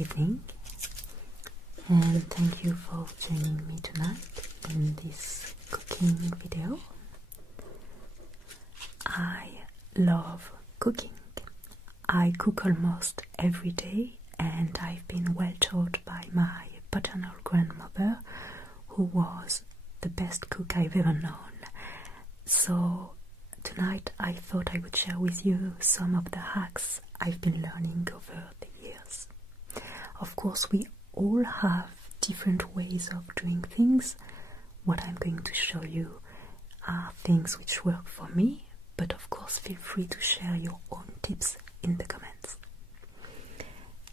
evening, and thank you for joining me tonight in this cooking video. I love cooking. I cook almost every day, and I've been well taught by my paternal grandmother, who was the best cook I've ever known. So tonight I thought I would share with you some of the hacks I've been learning over the years. Of course, we all have different ways of doing things. What I'm going to show you are things which work for me, but of course feel free to share your own tips in the comments.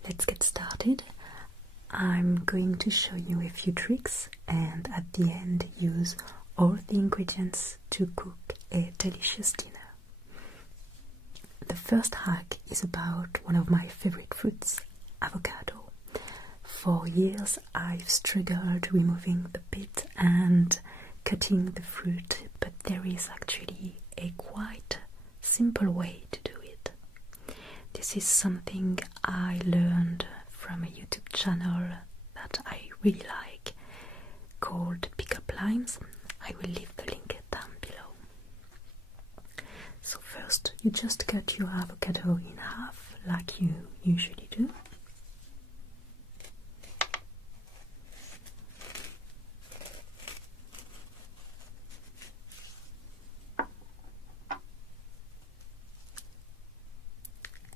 Let's get started. I'm going to show you a few tricks and at the end use all the ingredients to cook a delicious dinner. The first hack is about one of my favorite fruits, avocado. For years I've struggled removing the pit and cutting the fruit, but there is actually a quite simple way to do it. This is something I learned from a YouTube channel that I really like called Pick Up Limes. I will leave the link down below. So first you just cut your avocado in half like you usually do.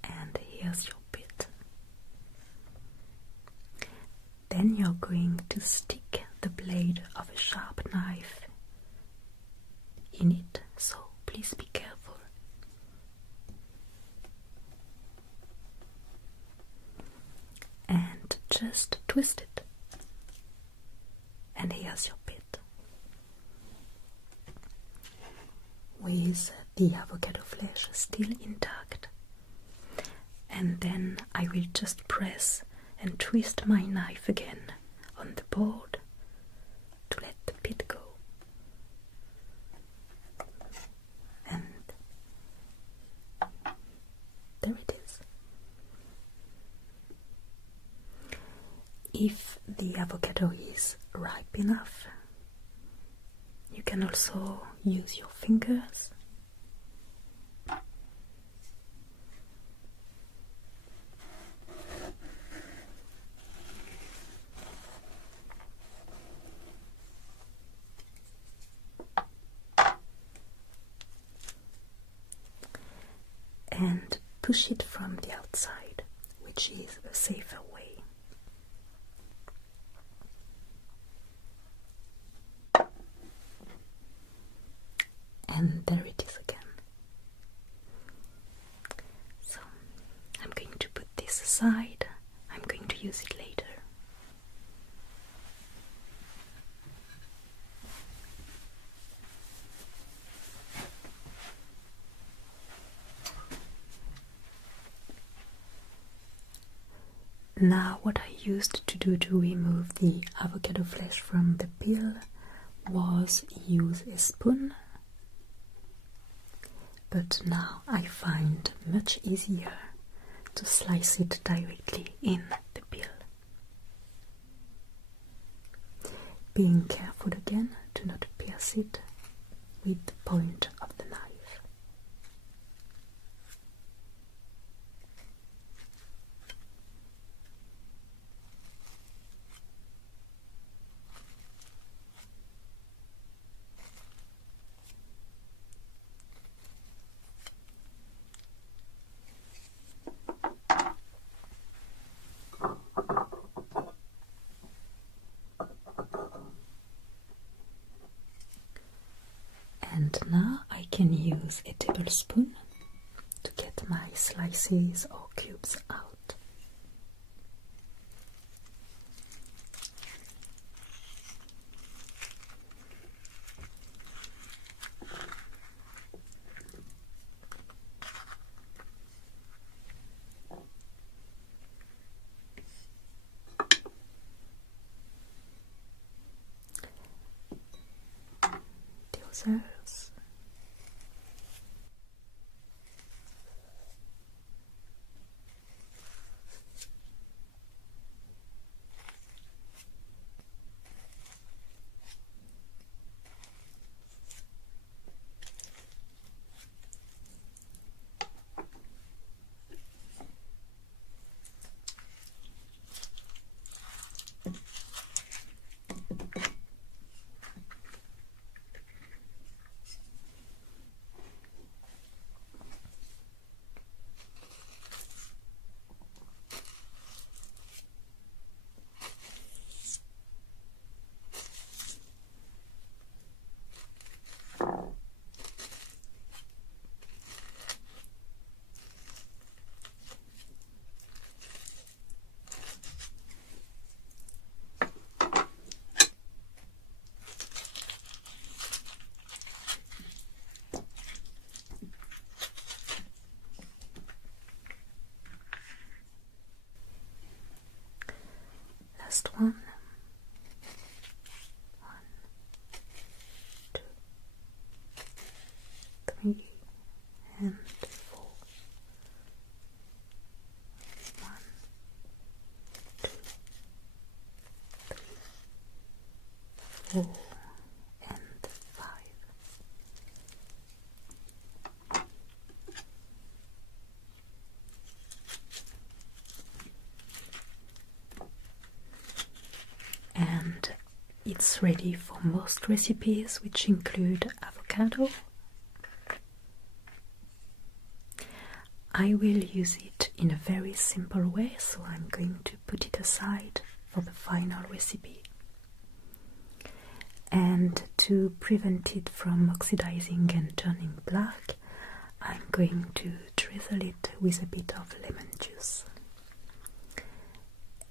And here's your pit. Then you're going to stick the blade of a sharp knife in it, so please be careful. And just twist it. And here's your pit. With the avocado flesh still intact. And then I will just press and twist my knife again on the board to let the pit go. And there it is. If the avocado is ripe enough, you can also use your fingers . And push it from the outside, which is a safer way. And there it is again. So I'm going to put this aside. I'm going to use it later. Now what I used to do to remove the avocado flesh from the peel was use a spoon, but now I find much easier to slice it directly in the peel. Being careful again to not pierce it with the point of the knife. And now I can use a tablespoon to get my slices or cubes out. Others. last one. 1, 2, 3, and 4. 1, 2, 3, 4, and 5. And it's ready for most recipes, which include avocado. I will use it in a very simple way, so I'm going to put it aside for the final recipe. And to prevent it from oxidizing and turning black, I'm going to drizzle it with a bit of lemon juice.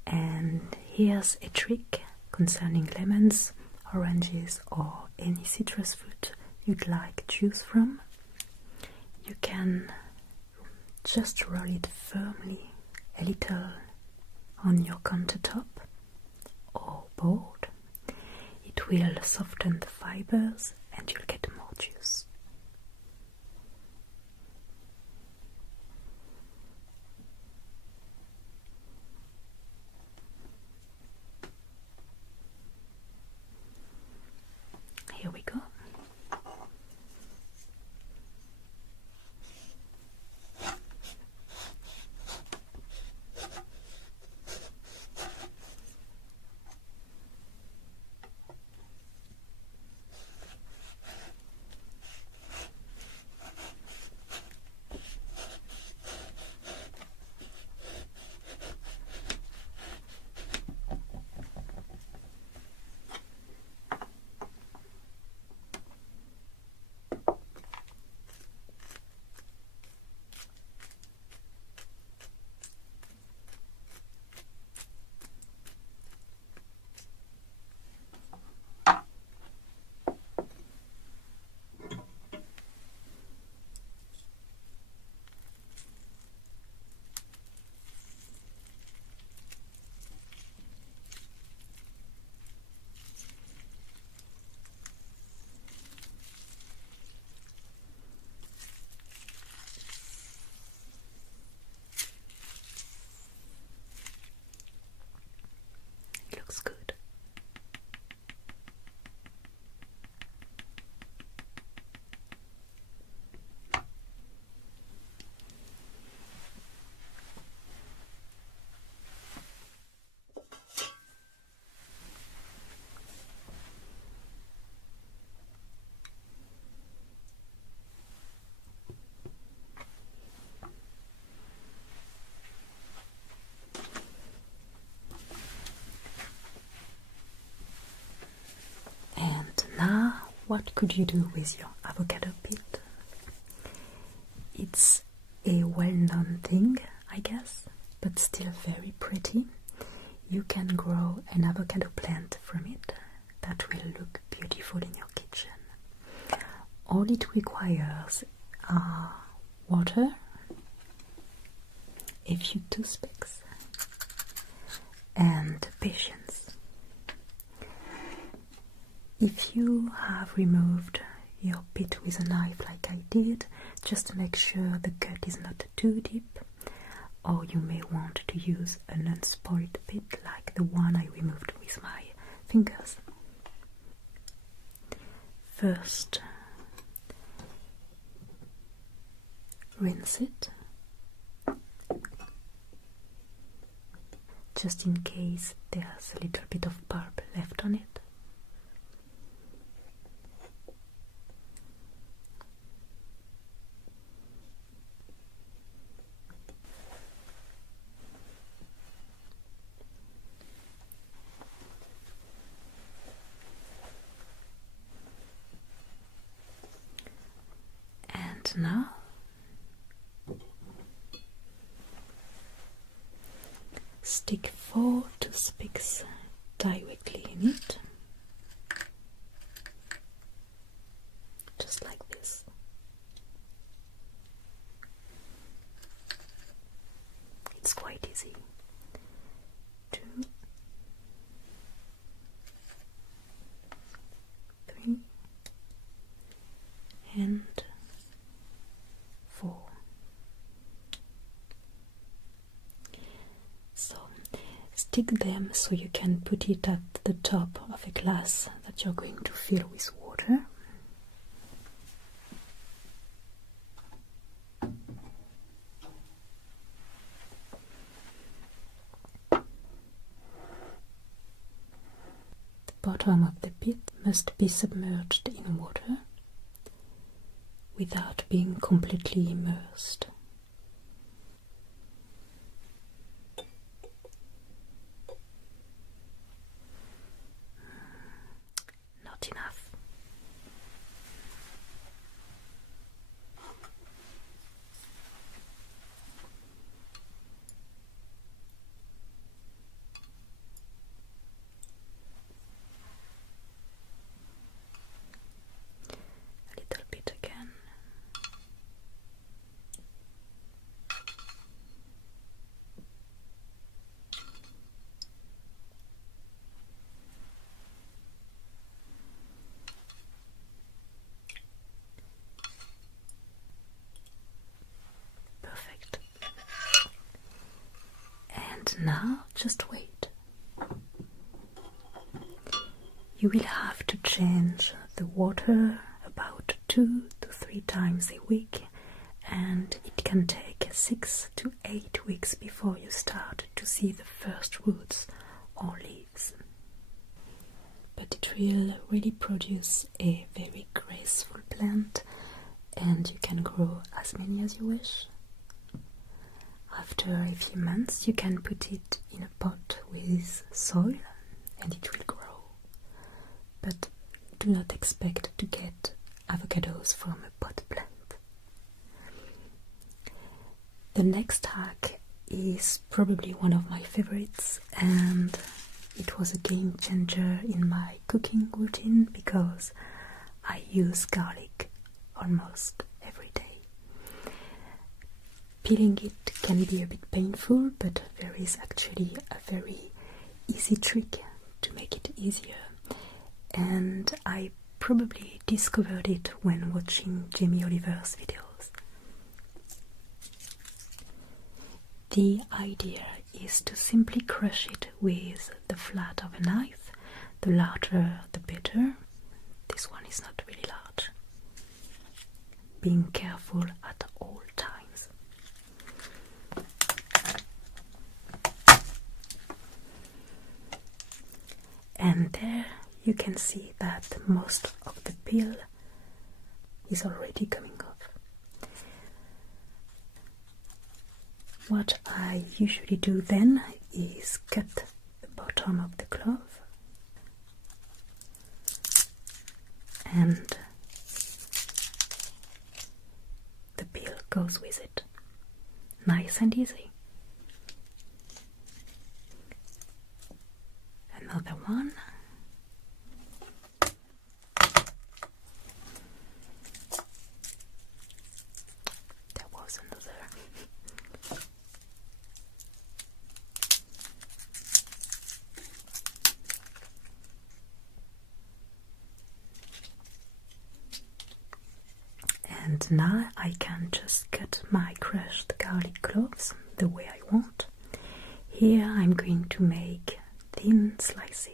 And here's a trick concerning lemons, oranges, or any citrus fruit you'd like juice from. You can just roll it firmly a little on your countertop or board. It will soften the fibers and you'll get more juice. Here we go. Looks good. What could you do with your avocado pit? It's a well-known thing, I guess, but still very pretty. You can grow an avocado plant from it that will look beautiful in your kitchen. All it requires are water, a few toothpicks, and patience. If you have removed your pit with a knife like I did, just make sure the cut is not too deep, or you may want to use an unspoiled pit like the one I removed with my fingers. First, rinse it, just in case there's a little bit of pulp left on it. Now stick 4 toothpicks directly in it, just like this. It's quite easy. 2, stick them so you can put it at the top of a glass that you're going to fill with water. The bottom of the pit must be submerged in water without being completely immersed. Not enough. A little bit again. Perfect. And now just wait. You will have to change the water about 2 to 3 times a week, and it can take 6 to 8 weeks before you start to see the first roots or leaves. But it will really produce a very graceful plant, and you can grow as many as you wish. After a few months you can put it in a pot with soil and it will grow. But do not expect to get avocados from a pot plant. The next hack is probably one of my favorites, and it was a game changer in my cooking routine because I use garlic almost every day. Peeling it can be a bit painful, but there is actually a very easy trick to make it easier, and I probably discovered it when watching Jamie Oliver's videos. The idea is to simply crush it with the flat of a knife. The larger the better. This one is not really large. Being careful at all times. And there you can see that most of the peel is already coming off. What I usually do then is cut the bottom of the clove and the peel goes with it. Nice and easy. Another one. There was another. And now I can just cut my crushed garlic cloves the way I want. Here I'm going to make thin slices.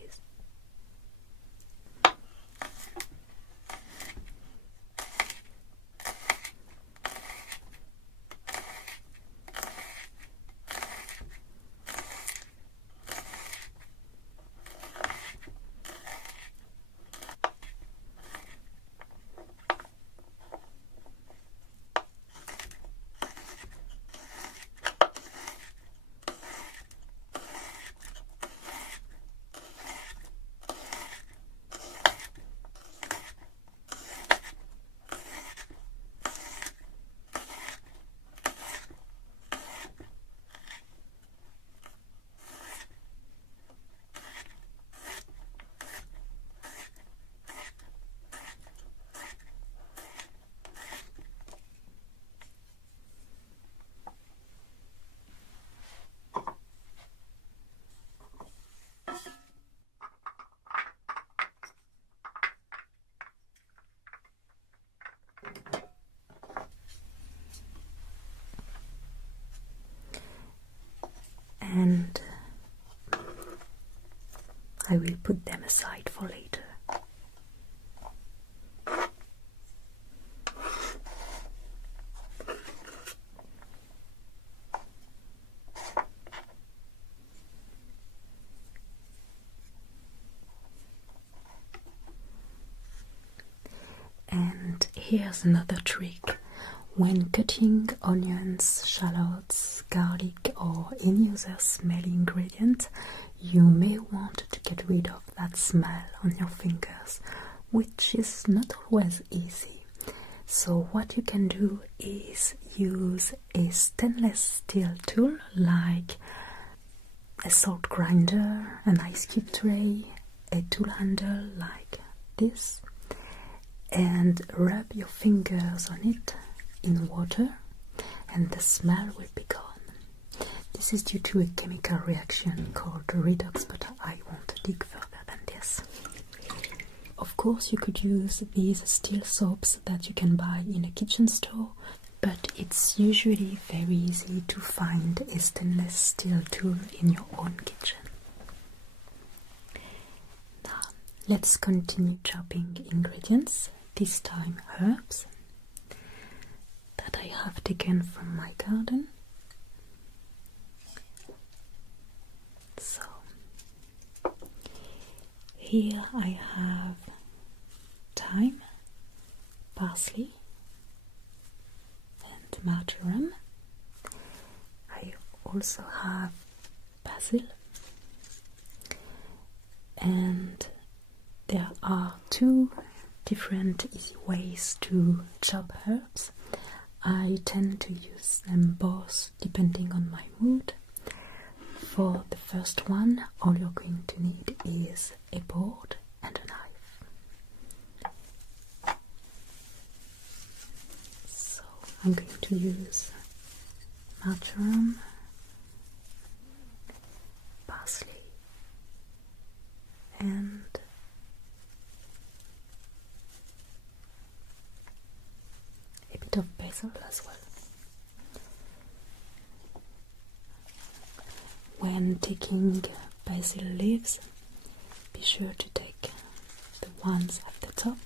I will put them aside for later. And here's another trick. When cutting onions, shallots, garlic or any other smelly ingredient, you may want to get rid of that smell on your fingers, which is not always easy. So what you can do is use a stainless steel tool like a salt grinder, an ice cube tray, a tool handle like this, and rub your fingers on it in water and the smell will be gone. This is due to a chemical reaction called redox, but I won't dig further than this. Of course, you could use these steel soaps that you can buy in a kitchen store, but it's usually very easy to find a stainless steel tool in your own kitchen. Now, let's continue chopping ingredients, this time herbs that I have taken from my garden. So here I have thyme, parsley and marjoram. I also have basil, and there are two different easy ways to chop herbs. I tend to use them both depending on my mood. For the first one, all you're going to need is a board and a knife. So I'm going to use marjoram, parsley, and a bit of basil as well. When taking basil leaves, be sure to take the ones at the top.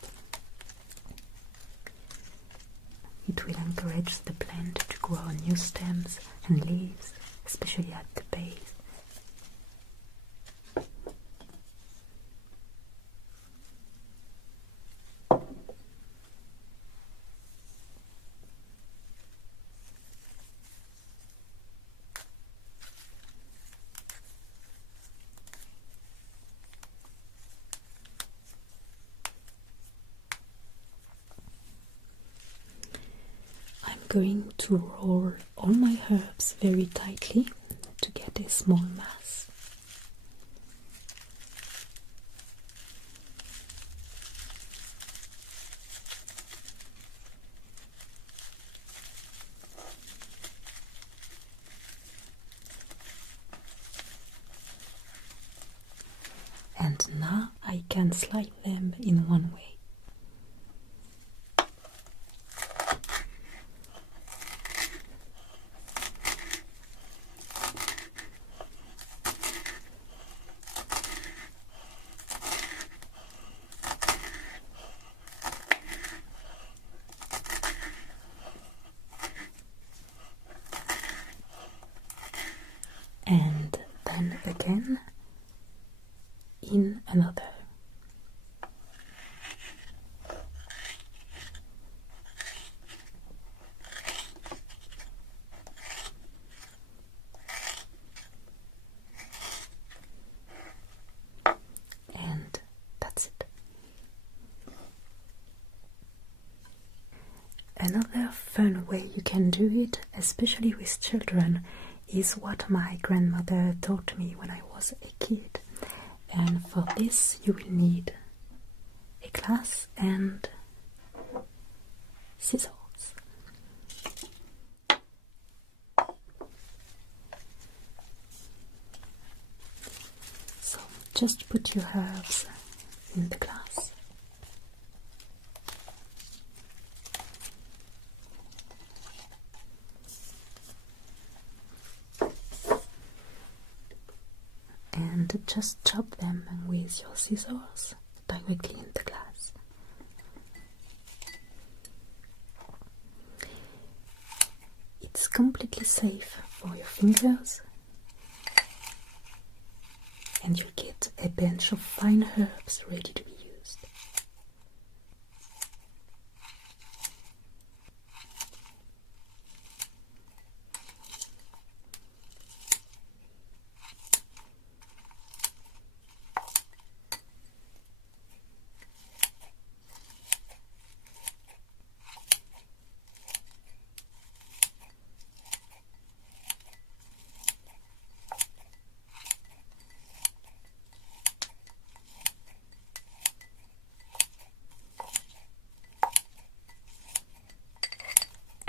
It will encourage the plant to grow new stems and leaves, especially at the base. Going to roll all my herbs very tightly to get a small mass. And now I can slide them in one way. And then again in another. And that's it. Another fun way you can do it, especially with children, is what my grandmother taught me when I was a kid. And for this you will need a glass and scissors. So just put your herbs in the glass. and just chop them with your scissors directly in the glass. It's completely safe for your fingers, and you'll get a bunch of fine herbs ready to be used.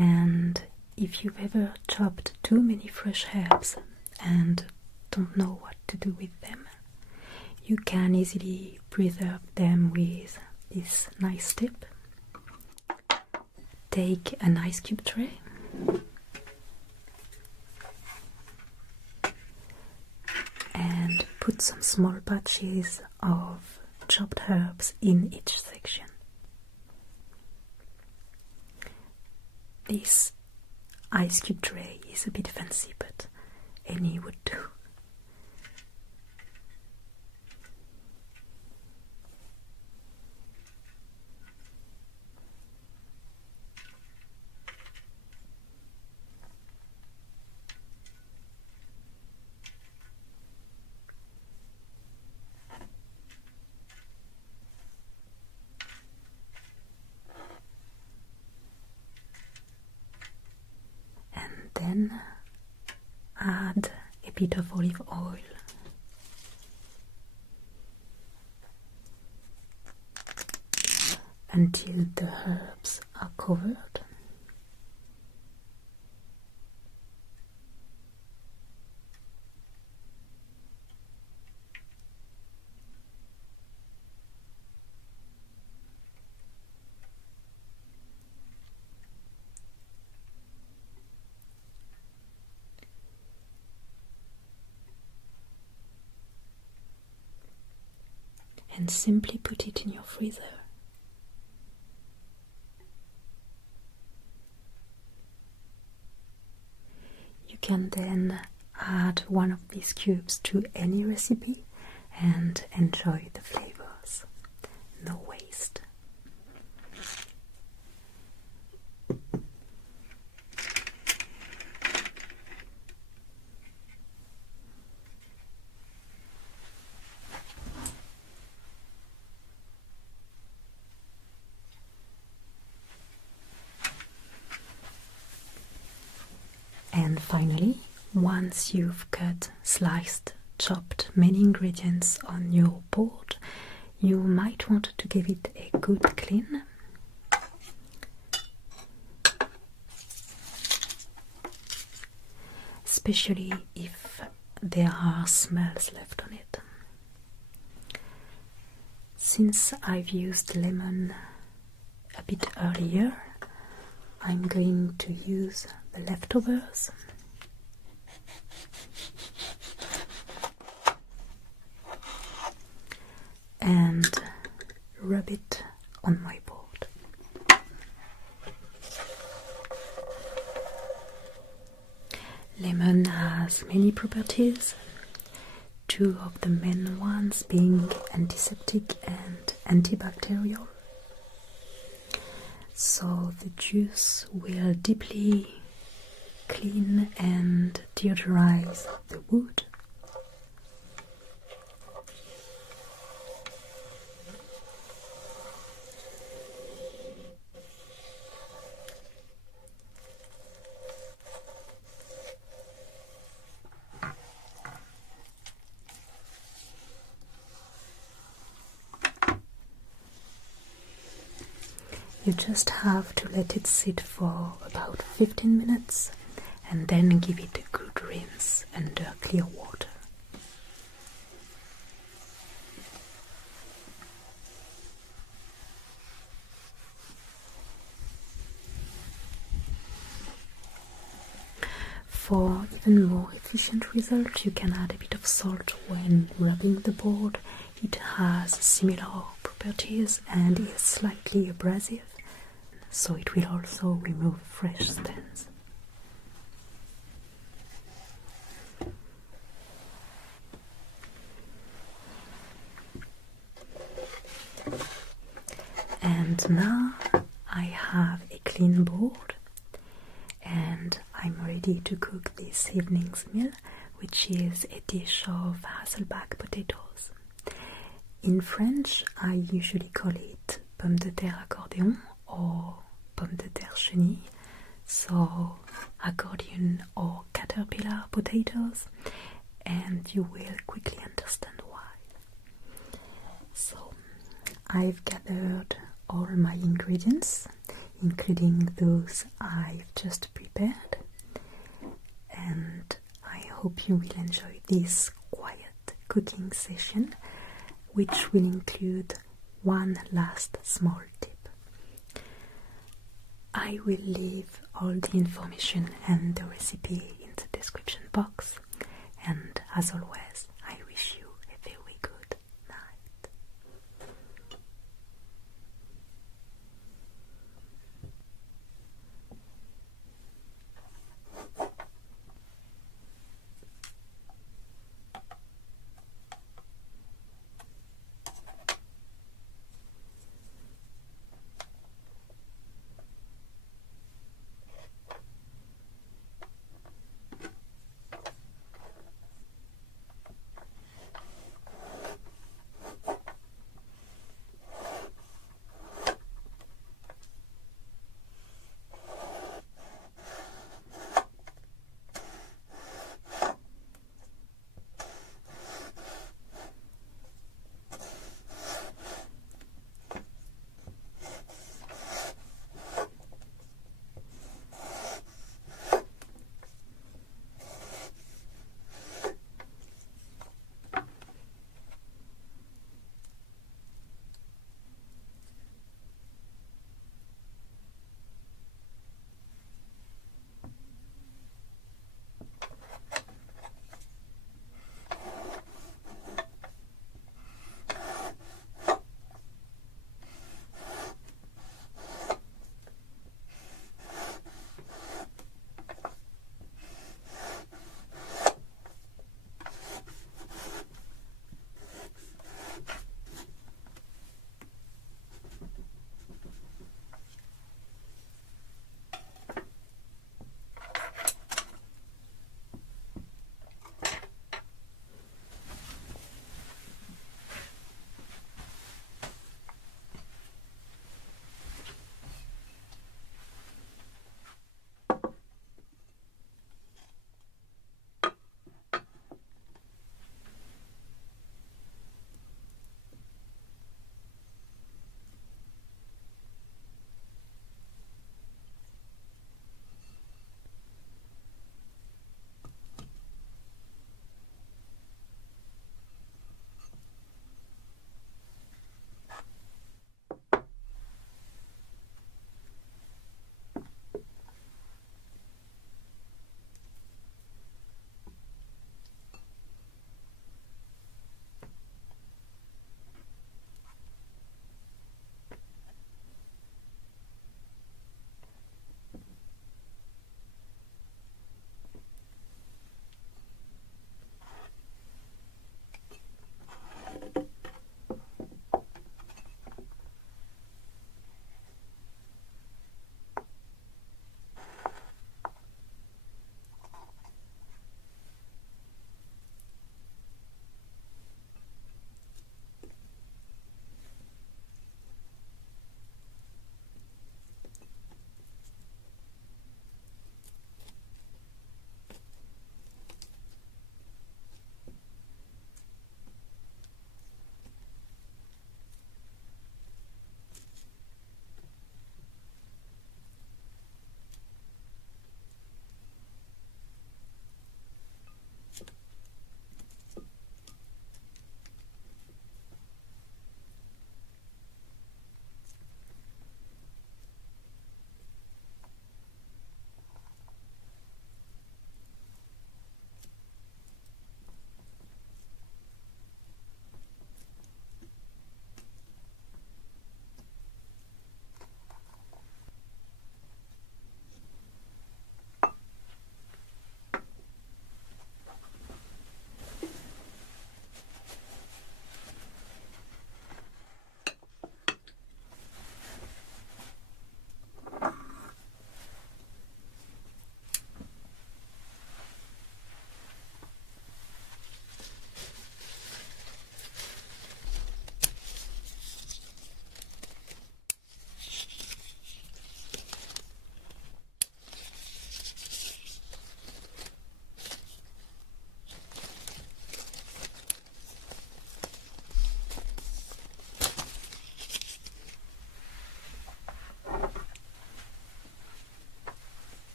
And if you've ever chopped too many fresh herbs and don't know what to do with them, you can easily preserve them with this nice tip. Take an ice cube tray and put some small batches of chopped herbs in each section. This ice cube tray is a bit fancy, but any would do. Then add a bit of olive oil until the herbs are covered. And simply put it in your freezer. You can then add one of these cubes to any recipe and enjoy the flavors. No waste. And finally, once you've cut, sliced, chopped many ingredients on your board, you might want to give it a good clean. Especially if there are smells left on it. Since I've used lemon a bit earlier, I'm going to use the leftovers and rub it on my board. Lemon has many properties, two of the main ones being antiseptic and antibacterial. So the juice will deeply clean and deodorize the wood. You just have to let it sit for about 15 minutes and then give it a good rinse under clear water. For even more efficient result. You can add a bit of salt when rubbing the board. It has similar properties and is slightly abrasive, so it will also remove fresh stains. And now I have a clean board and I'm ready to cook this evening's meal, which is a dish of Hasselback potatoes. In French, I usually call it pomme de terre accordion or pomme de terre chenille, so accordion or caterpillar potatoes, and you will quickly understand why. So, I've gathered all my ingredients, including those I've just prepared, and I hope you will enjoy this quiet cooking session, which will include one last small tip. I will leave all the information and the recipe in the description box, and as always,